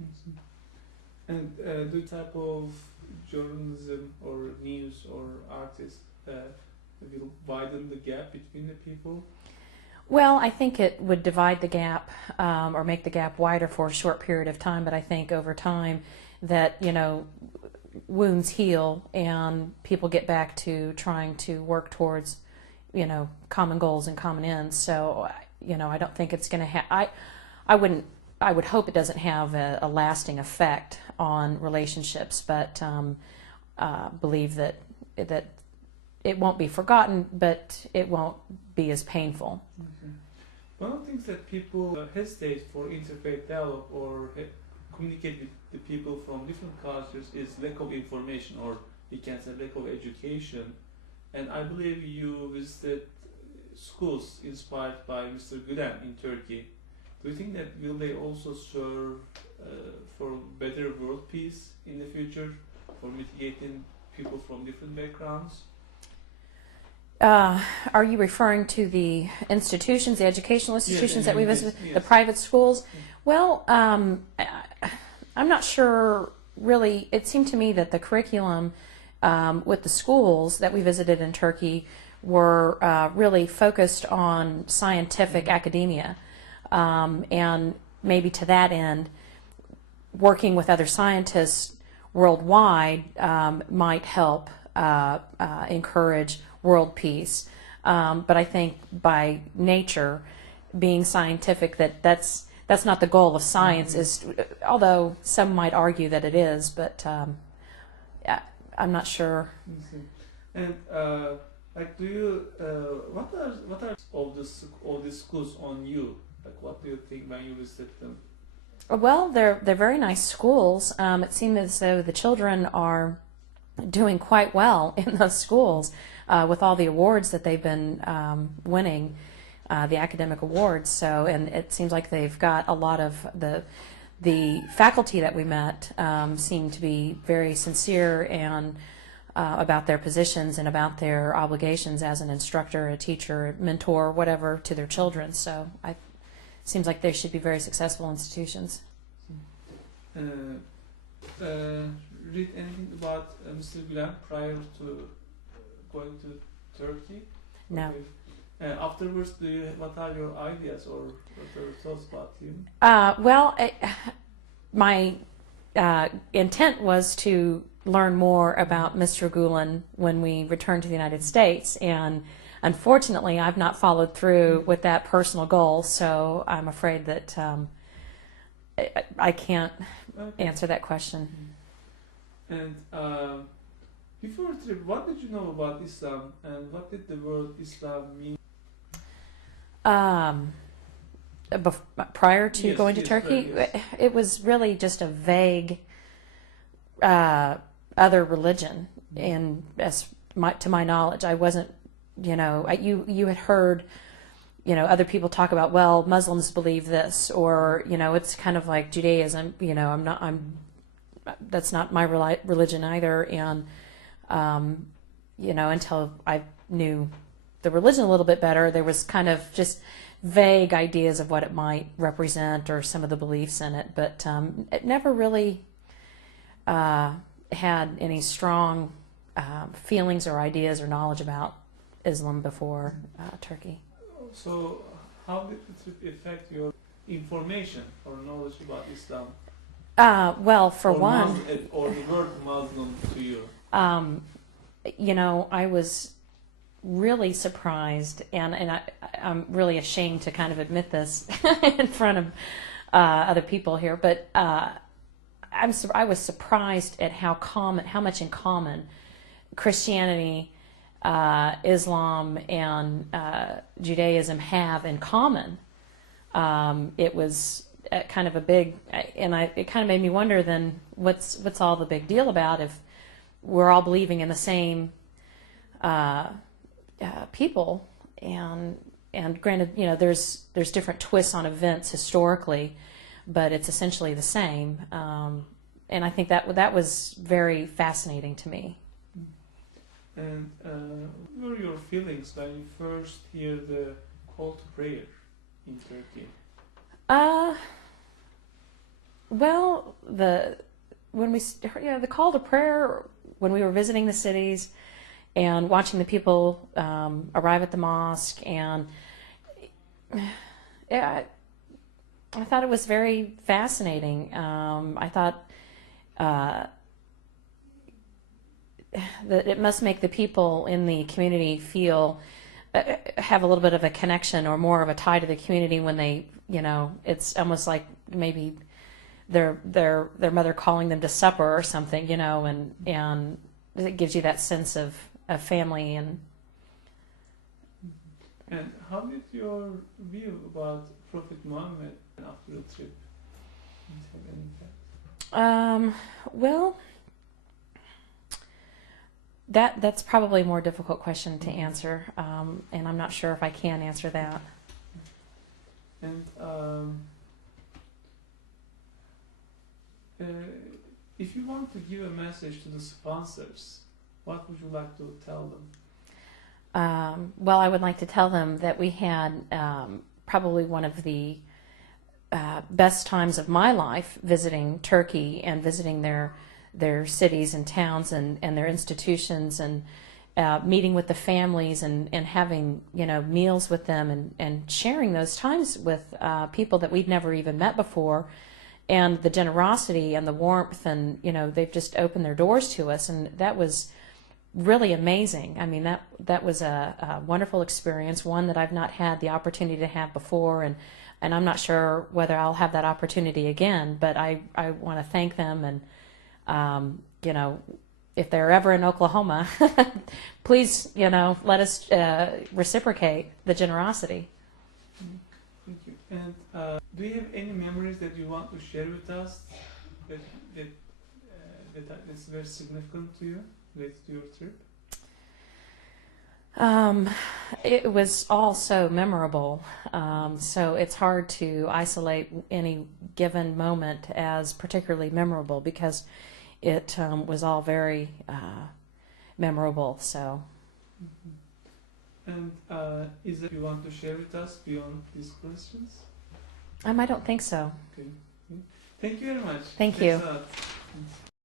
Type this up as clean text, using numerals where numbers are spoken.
Mhm. And the type of journalism or news or artist will widen the gap between the people? Well, I think it would divide the gap or make the gap wider for a short period of time, but I think over time that, wounds heal and people get back to trying to work towards, common goals and common ends. So, I don't think it's going to have, I would hope it doesn't have a lasting effect on relationships, but believe that it won't be forgotten, but it won't be as painful. Okay. One of the things that people hesitate for interfaith dialogue or communicate with the people from different cultures is lack of information, or we can say lack of education. And I believe you visited schools inspired by Mr. Gülen in Turkey. Do you think that will they also serve for better world peace in the future, for mitigating people from different backgrounds? Are you referring to the institutions, the educational institutions that we visited, yes. the private schools? Mm. Well, I'm not sure really. It seemed to me that the curriculum with the schools that we visited in Turkey were really focused on scientific academia, and maybe to that end, working with other scientists worldwide might help encourage world peace. But I think by nature, being scientific, that's not the goal of science. Is although some might argue that it is, but I'm not sure. And like, do you what are all these schools on you? Like, what do you think when you visit them? Well, they're very nice schools. It seems as though the children are doing quite well in those schools with all the awards that they've been winning, the academic awards. So, and it seems like they've got a lot of the faculty that we met seemed to be very sincere and about their positions and about their obligations as an instructor, a teacher, mentor, whatever, to their children. So, it seems like they should be very successful institutions. Read anything about Mr. Gülen prior to going to Turkey? No. Okay. Afterwards, what are your ideas or what are your thoughts about him? Well, my intent was to learn more about Mr. Gulen when we returned to the United States, and unfortunately, I've not followed through with that personal goal, so I'm afraid that I can't answer that question. And before the trip, what did you know about Islam, and what did the word Islam mean? Prior to Yes, going to yes, Turkey, right, yes. it was really just a vague other religion, and to my knowledge, I wasn't. You had heard, other people talk about, well, Muslims believe this, or it's kind of like Judaism. That's not my religion either, and until I knew the religion a little bit better, there was kind of just vague ideas of what it might represent or some of the beliefs in it, but it never really had any strong feelings or ideas or knowledge about Islam before Turkey. So, how did the trip affect your information or knowledge about Islam? Well, for one, or the word Muslim to you? I was really surprised, and I'm really ashamed to kind of admit this in front of other people here, but I was surprised at how much in common Christianity, Islam, and Judaism have in common. It was kind of a big, and it kind of made me wonder then what's all the big deal about if we're all believing in the same people, and granted, there's different twists on events historically, but it's essentially the same, and I think that was very fascinating to me. And what were your feelings when you first hear the call to prayer in Turkey? Well, the call to prayer when we were visiting the cities and watching the people arrive at the mosque, and yeah, I thought it was very fascinating. I thought that it must make the people in the community feel have a little bit of a connection or more of a tie to the community when they, it's almost like maybe their mother calling them to supper or something, and it gives you that sense of family. And how did your view about Prophet Muhammad after the trip? Do you have any impact? Well, that's probably a more difficult question to answer, and I'm not sure if I can answer that. And if you want to give a message to the sponsors, what would you like to tell them? Well, I would like to tell them that we had probably one of the best times of my life visiting Turkey and visiting their cities and towns and their institutions, and meeting with the families and having meals with them and sharing those times with people that we'd never even met before, and the generosity and the warmth, and they've just opened their doors to us, and that was really amazing. I mean, that was a wonderful experience, one that I've not had the opportunity to have before, and I'm not sure whether I'll have that opportunity again, but I want to thank them, and if they're ever in Oklahoma, please, let us reciprocate the generosity. Thank you. And do you have any memories that you want to share with us that is very significant to you related to your trip? It was all so memorable, so it's hard to isolate any given moment as particularly memorable, because it was all very memorable. So. Mm-hmm. And is that you want to share with us beyond these questions? I don't think so. Okay. Thank you very much. Thank you. Thanks a lot.